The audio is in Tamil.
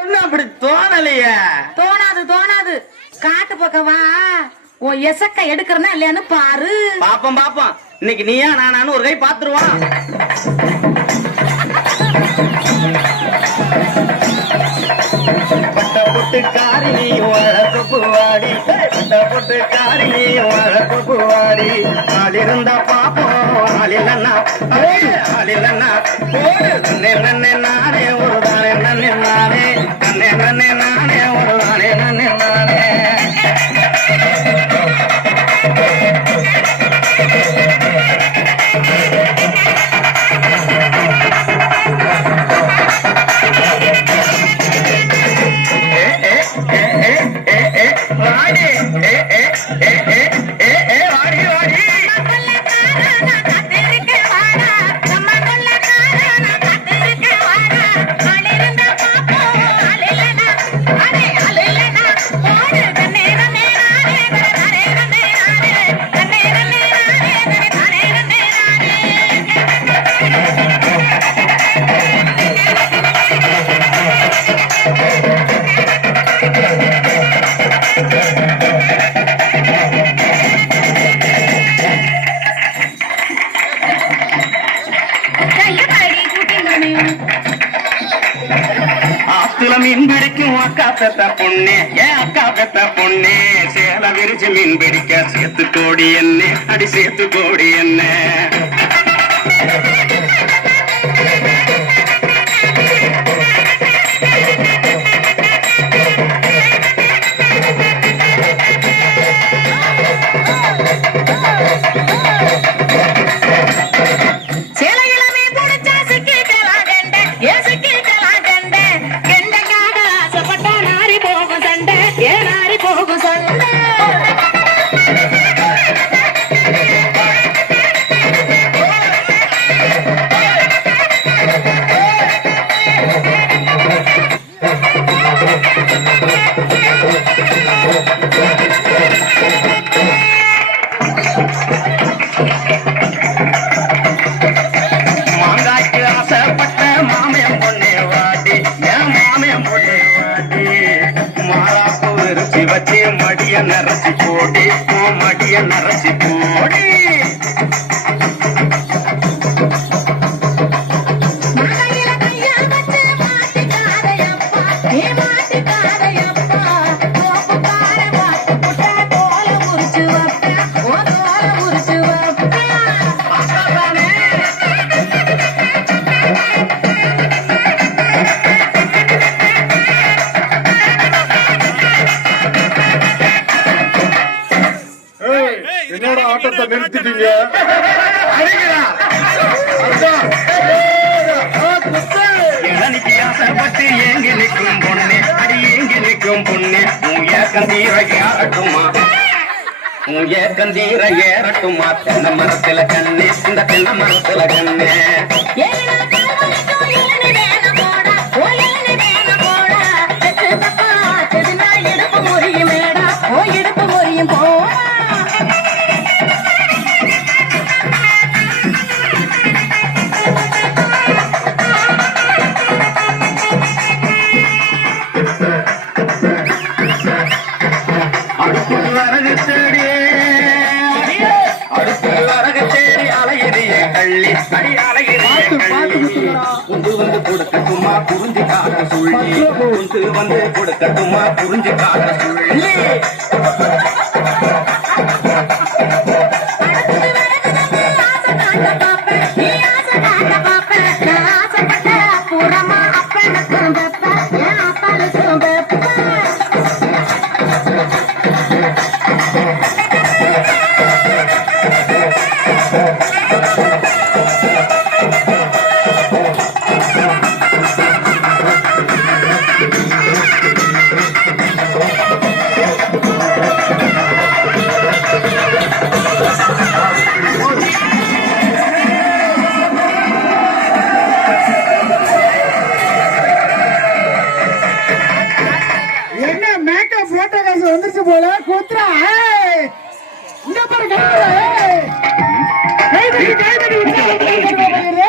ஒண்ணும் அப்படி தோணலையே. தோணாது தோணாது. காட்டு பக்கம் வா. உன் எசக்க எடுக்கிறனா இல்லையான்னு பாரு. பாப்போம் பாப்போம். இன்னைக்கு நீயா நானான்னு ஒரு கை பாத்துருவான் பட்ட பொட்டு காரி வழக்கு புவாடி பட்ட பொட்டு காரி வழக்கு புவாடி ஆளிருந்தா பாப்போம் ஆளில்லன்னா ஆளில்லன்னா போடு அக்கா பெத்த பொண்ணு ஏன் அக்கா பெத்த பொண்ணு சேல விரிச்சு மீன் பிடிக்க சேத்து கோடி என்ன அடி சேத்து கோடி என்ன. உன் மடிய என்னோட ஆட்டத்தை நிறுத்திட்டீங்க. ஆசைப்பட்டு ஏங்கி நிற்கும் பொண்ணு. அடி ஏங்கி நிற்கும் பொண்ணு. உன் ஏக்கம் தீர ஏறட்டுமா? உன் ஏக்கம் தீர ஏறட்டுமா? தென்னை மரத்துல கண்ணு. இந்த தென்னை மரத்துல கண்ணு. கள்ளி அடி அலையிறிய கள்ளி உண்டு வந்து கொடுக்கட்டுமா புரிஞ்சு காட்ட சொல்லி. உண்டு வந்து கொடுக்கட்டுமா புரிஞ்சு காட்ட சொல்லி. போட்டோ காசு வந்துருச்சு போல. குத்துறா இந்த பாரு கைது கைது